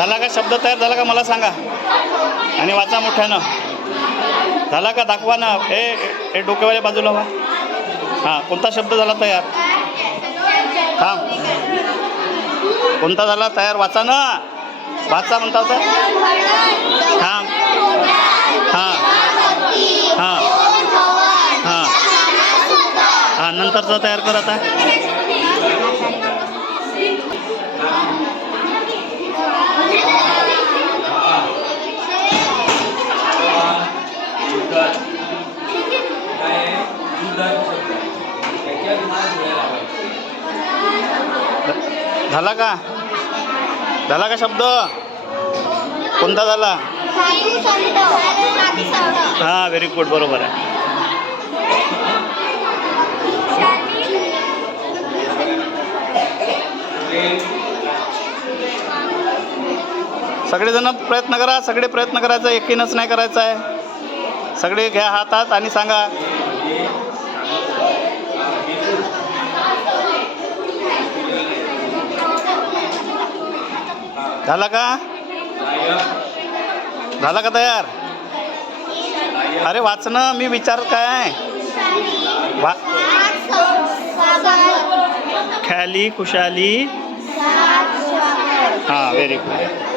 झाला का? शब्द तयार झाला का मला सांगा आणि वाचा मोठ्यानं. झाला का? दाखवा ना. हे डोक्यावाल्या बाजूला व्हा. हां, कोणता शब्द झाला तयार? हां, कोणता झाला तयार? वाचा ना. वाचा म्हणता होता. हां हां हां हां हां, नंतरचा तयार कर आता. झाला का? झाला का शब्द? कोणता झाला? हां, व्हेरी गुड, बरोबर आहे. सगळेजण प्रयत्न करा. सगळे प्रयत्न करायचा, एकटीनंच नाही करायचं आहे. सगळे घ्या हातात आणि सांगा. झाला का? झाला का तयार? अरे वाचणं, मी विचार काय ख्याली खुशाली. हां, व्हेरी गुड.